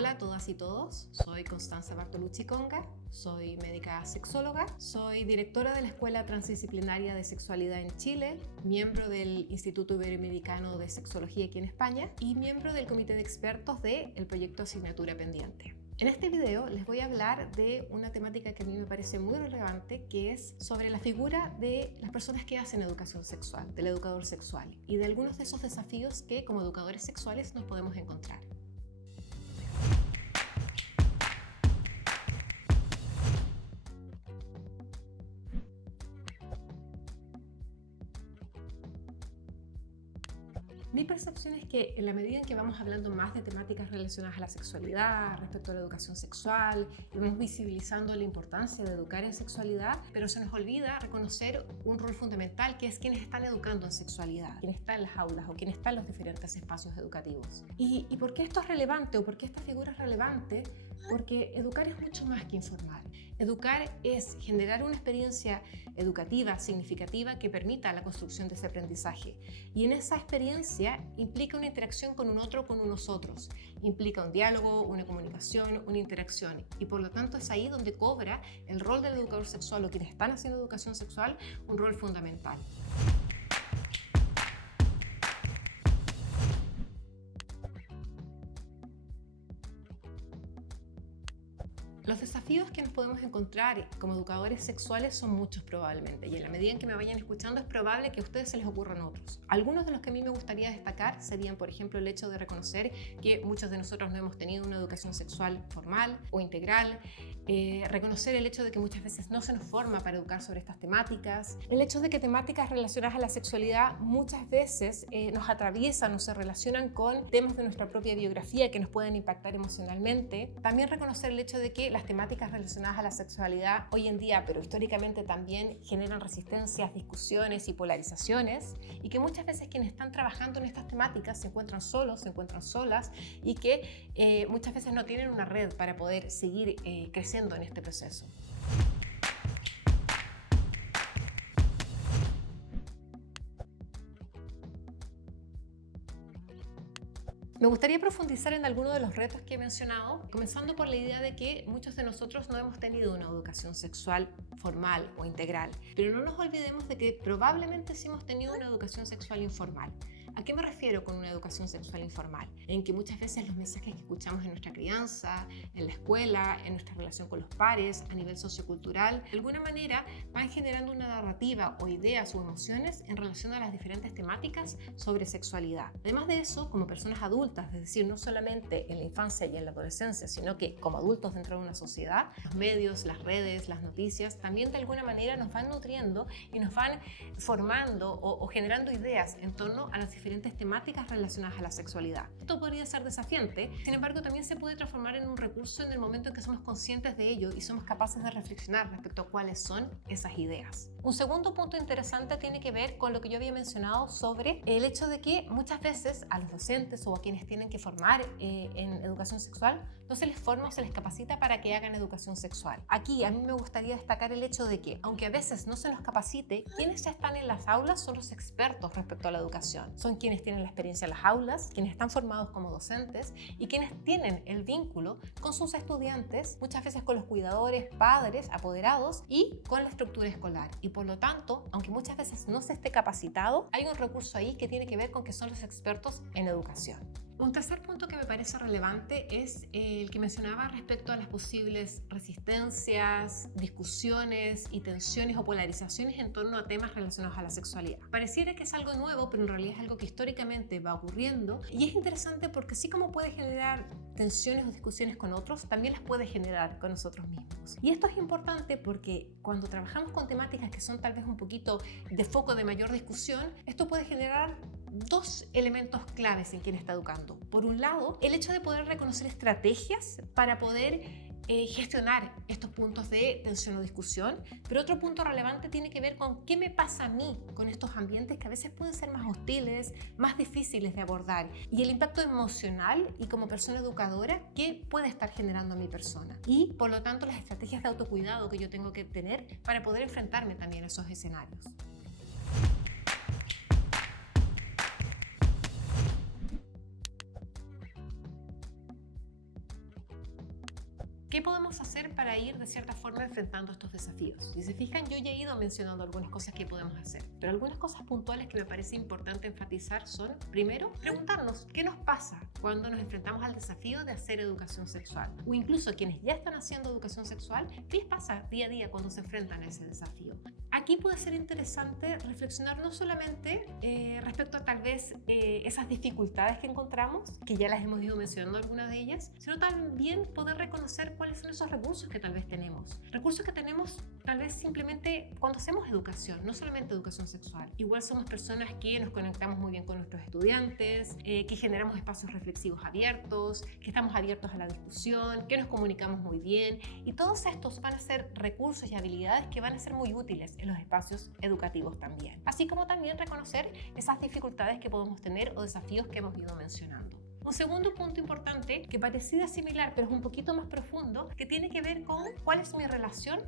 Hola a todas y todos, soy Constanza Bartolucci Conga, soy médica sexóloga, soy directora de la Escuela Transdisciplinaria de Sexualidad en Chile, miembro del Instituto Iberoamericano de Sexología aquí en España y miembro del comité de expertos del proyecto Asignatura Pendiente. En este video les voy a hablar de una temática que a mí me parece muy relevante, que es sobre la figura de las personas que hacen educación sexual, del educador sexual, y de algunos de esos desafíos que como educadores sexuales nos podemos encontrar. Mi percepción es que en la medida en que vamos hablando más de temáticas relacionadas a la sexualidad, respecto a la educación sexual, y vamos visibilizando la importancia de educar en sexualidad, pero se nos olvida reconocer un rol fundamental que es quienes están educando en sexualidad, quienes están en las aulas o quienes están en los diferentes espacios educativos. ¿Y por qué esto es relevante o por qué esta figura es relevante? Porque educar es mucho más que informar. Educar es generar una experiencia educativa significativa que permita la construcción de ese aprendizaje. Y en esa experiencia implica una interacción con un otro, con unos otros. Implica un diálogo, una comunicación, una interacción. Y por lo tanto es ahí donde cobra el rol del educador sexual o quienes están haciendo educación sexual un rol fundamental. Los desafíos que nos podemos encontrar como educadores sexuales son muchos probablemente, y en la medida en que me vayan escuchando es probable que a ustedes se les ocurran otros. Algunos de los que a mí me gustaría destacar serían, por ejemplo, el hecho de reconocer que muchos de nosotros no hemos tenido una educación sexual formal o integral, reconocer el hecho de que muchas veces no se nos forma para educar sobre estas temáticas, el hecho de que temáticas relacionadas a la sexualidad muchas veces nos atraviesan o se relacionan con temas de nuestra propia biografía que nos pueden impactar emocionalmente. También reconocer el hecho de que las temáticas relacionadas a la sexualidad hoy en día, pero históricamente también, generan resistencias, discusiones y polarizaciones, y que muchas veces quienes están trabajando en estas temáticas se encuentran solos, se encuentran solas, y que muchas veces no tienen una red para poder seguir creciendo en este proceso. Me gustaría profundizar en algunos de los retos que he mencionado, comenzando por la idea de que muchos de nosotros no hemos tenido una educación sexual formal o integral, pero no nos olvidemos de que probablemente sí hemos tenido una educación sexual informal. ¿A qué me refiero con una educación sexual informal? En que muchas veces los mensajes que escuchamos en nuestra crianza, en la escuela, en nuestra relación con los pares, a nivel sociocultural, de alguna manera van generando una narrativa o ideas o emociones en relación a las diferentes temáticas sobre sexualidad. Además de eso, como personas adultas, es decir, no solamente en la infancia y en la adolescencia, sino que como adultos dentro de una sociedad, los medios, las redes, las noticias, también de alguna manera nos van nutriendo y nos van formando o generando ideas en torno a las diferentes temáticas relacionadas a la sexualidad. Esto podría ser desafiante, sin embargo también se puede transformar en un recurso en el momento en que somos conscientes de ello y somos capaces de reflexionar respecto a cuáles son esas ideas. Un segundo punto interesante tiene que ver con lo que yo había mencionado sobre el hecho de que muchas veces a los docentes o a quienes tienen que formar en educación sexual no se les forma o se les capacita para que hagan educación sexual. Aquí a mí me gustaría destacar el hecho de que, aunque a veces no se nos capacite, quienes ya están en las aulas son los expertos respecto a la educación. Son quienes tienen la experiencia en las aulas, quienes están formados como docentes y quienes tienen el vínculo con sus estudiantes, muchas veces con los cuidadores, padres, apoderados y con la estructura escolar. Y por lo tanto, aunque muchas veces no se esté capacitado, hay un recurso ahí que tiene que ver con que son los expertos en educación. Un tercer punto que me parece relevante es el que mencionaba respecto a las posibles resistencias, discusiones y tensiones o polarizaciones en torno a temas relacionados a la sexualidad. Pareciera que es algo nuevo, pero en realidad es algo que históricamente va ocurriendo, y es interesante porque así como puede generar tensiones o discusiones con otros, también las puede generar con nosotros mismos. Y esto es importante porque cuando trabajamos con temáticas que son tal vez un poquito de foco de mayor discusión, esto puede generar dos elementos claves en quien está educando. Por un lado, el hecho de poder reconocer estrategias para poder gestionar estos puntos de tensión o discusión, pero otro punto relevante tiene que ver con qué me pasa a mí con estos ambientes que a veces pueden ser más hostiles, más difíciles de abordar, y el impacto emocional y como persona educadora que puede estar generando a mi persona, y por lo tanto las estrategias de autocuidado que yo tengo que tener para poder enfrentarme también a esos escenarios. ¿Qué podemos hacer para ir de cierta forma enfrentando estos desafíos? Si se fijan, yo ya he ido mencionando algunas cosas que podemos hacer, pero algunas cosas puntuales que me parece importante enfatizar son, primero, preguntarnos qué nos pasa cuando nos enfrentamos al desafío de hacer educación sexual, o incluso quienes ya están haciendo educación sexual, ¿qué les pasa día a día cuando se enfrentan a ese desafío? Aquí puede ser interesante reflexionar no solamente respecto a tal vez esas dificultades que encontramos, que ya las hemos ido mencionando algunas de ellas, sino también poder reconocer cuáles son esos recursos que tal vez tenemos. Recursos que tenemos tal vez simplemente cuando hacemos educación, no solamente educación sexual. Igual somos personas que nos conectamos muy bien con nuestros estudiantes, que generamos espacios reflexivos abiertos, que estamos abiertos a la discusión, que nos comunicamos muy bien, y todos estos van a ser recursos y habilidades que van a ser muy útiles en los espacios educativos también. Así como también reconocer esas dificultades que podemos tener o desafíos que hemos ido mencionando. Un segundo punto importante que pareciera similar pero es un poquito más profundo, que tiene que ver con cuál es mi relación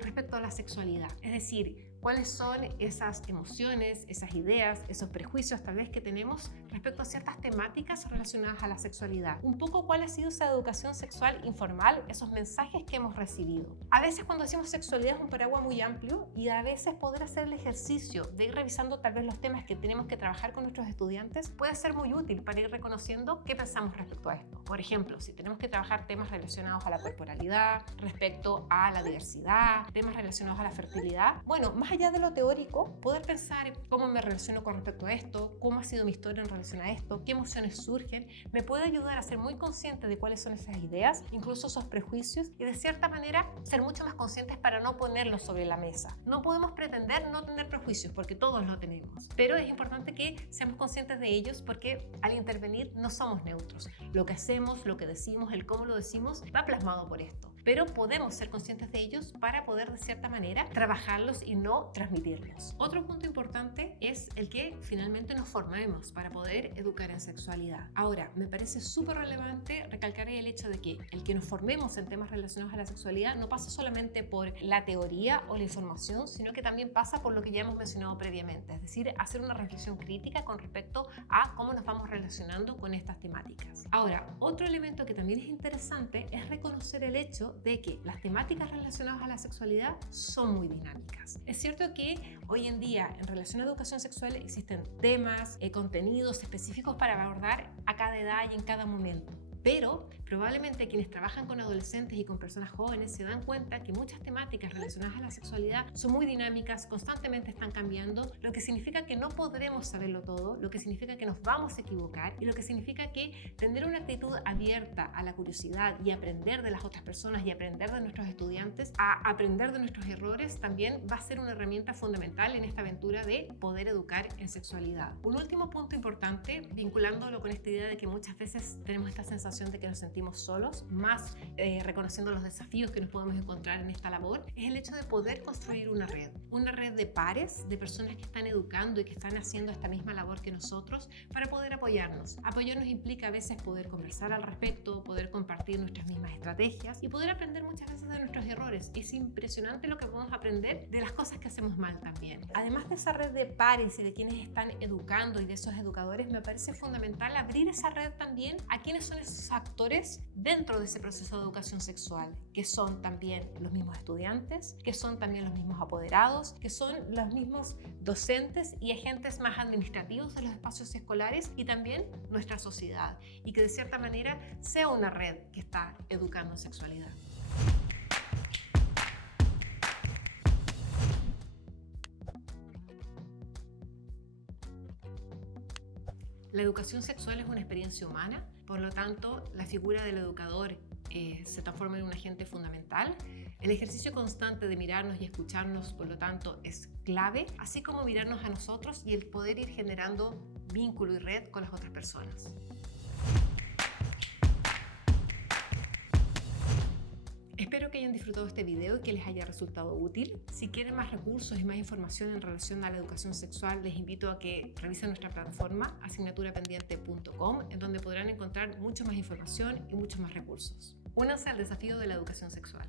respecto a la sexualidad. Es decir, cuáles son esas emociones, esas ideas, esos prejuicios tal vez que tenemos respecto a ciertas temáticas relacionadas a la sexualidad. Un poco cuál ha sido esa educación sexual informal, esos mensajes que hemos recibido. A veces cuando decimos sexualidad es un paraguas muy amplio y a veces poder hacer el ejercicio de ir revisando tal vez los temas que tenemos que trabajar con nuestros estudiantes puede ser muy útil para ir reconociendo qué pensamos respecto a esto. Por ejemplo, si tenemos que trabajar temas relacionados a la corporalidad, respecto a la diversidad, temas relacionados a la fertilidad, bueno, más allá de lo teórico, poder pensar cómo me relaciono con respecto a esto, cómo ha sido mi historia en relación a esto, qué emociones surgen, me puede ayudar a ser muy consciente de cuáles son esas ideas, incluso esos prejuicios, y de cierta manera ser mucho más conscientes para no ponerlos sobre la mesa. No podemos pretender no tener prejuicios porque todos lo tenemos, pero es importante que seamos conscientes de ellos porque al intervenir no somos neutros. Lo que hacemos, lo que decimos, el cómo lo decimos va plasmado por esto. Pero podemos ser conscientes de ellos para poder de cierta manera trabajarlos y no transmitirlos. Otro punto importante es el que finalmente nos formemos para poder educar en sexualidad. Ahora, me parece súper relevante recalcar el hecho de que el que nos formemos en temas relacionados a la sexualidad no pasa solamente por la teoría o la información, sino que también pasa por lo que ya hemos mencionado previamente, es decir, hacer una reflexión crítica con respecto a cómo nos vamos relacionando con estas temáticas. Ahora, otro elemento que también es interesante es reconocer el hecho de que las temáticas relacionadas a la sexualidad son muy dinámicas. Es cierto que hoy en día en relación a educación sexual existen temas, contenidos específicos para abordar a cada edad y en cada momento. Pero probablemente quienes trabajan con adolescentes y con personas jóvenes se dan cuenta que muchas temáticas relacionadas a la sexualidad son muy dinámicas, constantemente están cambiando, lo que significa que no podremos saberlo todo, lo que significa que nos vamos a equivocar y lo que significa que tener una actitud abierta a la curiosidad y aprender de las otras personas y aprender de nuestros estudiantes, a aprender de nuestros errores, también va a ser una herramienta fundamental en esta aventura de poder educar en sexualidad. Un último punto importante, vinculándolo con esta idea de que muchas veces tenemos esta sensación de que nos sentimos solos, más reconociendo los desafíos que nos podemos encontrar en esta labor, es el hecho de poder construir una red de pares, de personas que están educando y que están haciendo esta misma labor que nosotros para poder apoyarnos. Apoyarnos implica a veces poder conversar al respecto, poder compartir nuestras mismas estrategias y poder aprender muchas veces de nuestros errores. Es impresionante lo que podemos aprender de las cosas que hacemos mal también. Además de esa red de pares y de quienes están educando y de esos educadores, me parece fundamental abrir esa red también a quienes son esos actores dentro de ese proceso de educación sexual, que son también los mismos estudiantes, que son también los mismos apoderados, que son los mismos docentes y agentes más administrativos de los espacios escolares y también nuestra sociedad, y que de cierta manera sea una red que está educando en sexualidad. La educación sexual es una experiencia humana, por lo tanto, la figura del educador se transforma en un agente fundamental. El ejercicio constante de mirarnos y escucharnos, por lo tanto, es clave, así como mirarnos a nosotros y el poder ir generando vínculo y red con las otras personas. Espero que hayan disfrutado este video y que les haya resultado útil. Si quieren más recursos y más información en relación a la educación sexual, les invito a que revisen nuestra plataforma asignaturapendiente.com, en donde podrán encontrar mucha más información y muchos más recursos. Únanse al desafío de la educación sexual.